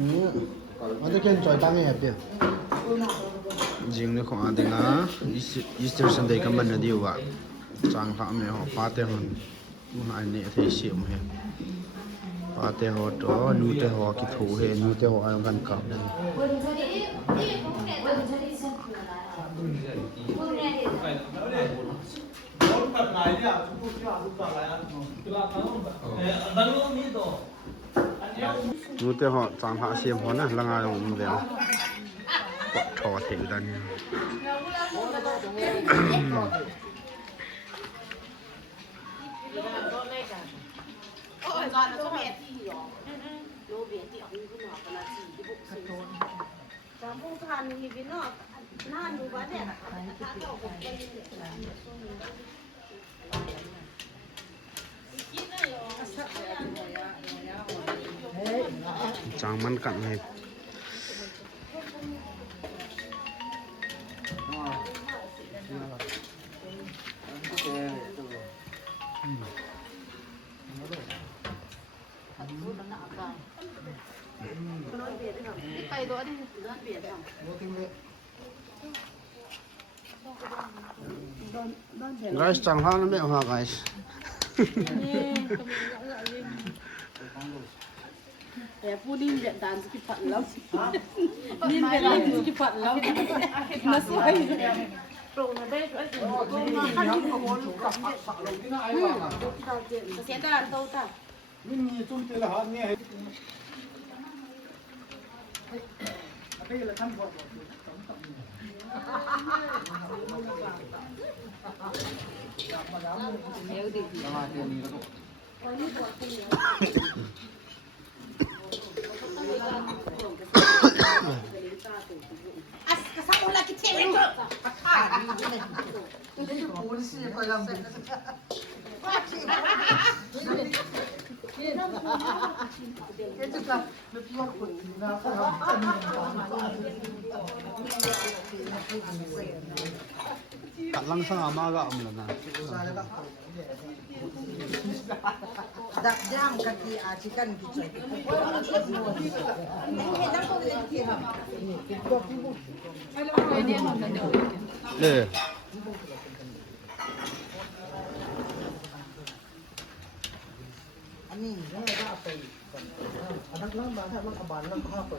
ada kan coy tangi ya dia jing ne ko adenga Easter Sunday kan man dia wa chang pha me ho pa te hon ai ne thei siam he pa te ho to nu te ho ki thu he nu te ho ai kan ka nu te ho chang pha siam ho na langa yong ve thò thỉnh ra nha chang man cặn này guys chẳng hoa nó mẹo hoa guysแต่ผู้นิ่มเวียดนามจะกินผัดแล้วนิ่มเวียดนามจะกินผัดแล้วมาสวยปรุงมาได้ด้วยขั้นที่ขโมยกับผัดสักลงที่น่าไอ้บ้าเสียดายโตจ้ะนี่มีจุ่มเตลหันเนี่ยอะไรละท่านบอกเดี๋ยวดิมาเดี๋ยวนี้แล้วกระซับอะไรกินเที่ยงเลยข้าวนี่ปูนสิไปลำบุว่าสิเจ้าค่ะไม่พูดคนนะ cặn lăng sang ama ga am lanaดักย่างกะทิอาชิกันกิจเห็นน้ำปูเองที่ค่ะ le อันนี้แล้วก็ไปอันนั้นล้างบานถ้ามันขบานล้างข้าวไป